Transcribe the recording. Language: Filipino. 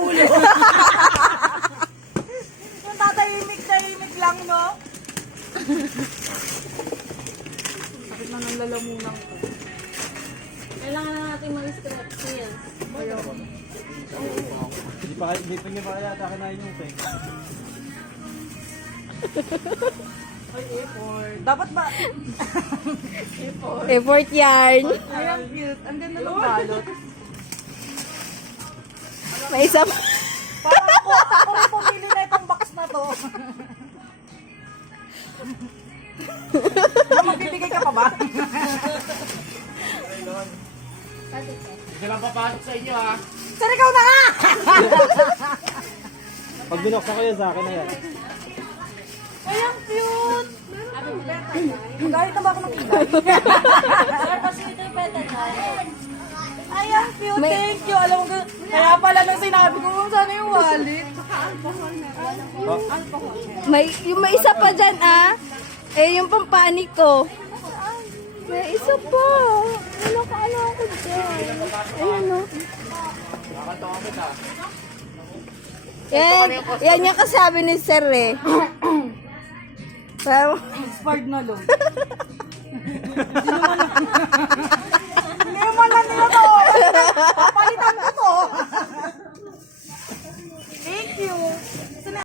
ulo. Yung tatahimik lang, no? Sakit na ng lalamunan ko. Kailangan na natin mag-stretch yan. Hindi pa niya pa kaya kanain yung peg. Ay, effort. Dapat ba? Effort yarn. Ay, ang cute. Ang ganda ng balot. May isa pa. Parang ako rin pumili na itong box na to. Magbibigay ka pa ba? Hindi lang papasok sa inyo ha. Sir, ikaw na nga! Pag binuksan ko yan sa akin na yan. Ay, ang cute! Magkahit na ba ako ng kilay? Sir, kasi ito yung peta na. Ay, ang cute. Thank you. Alam mo, kaya pala nung sinabi ko, sana yung wallet. May isa pa dyan, ah. Eh, yung pampanik ko. May isa pa. Ano ako dyan? Ayan, no. Yan yung kasabi ni Sir, eh. Parang, Inspired na lang. Hindi naman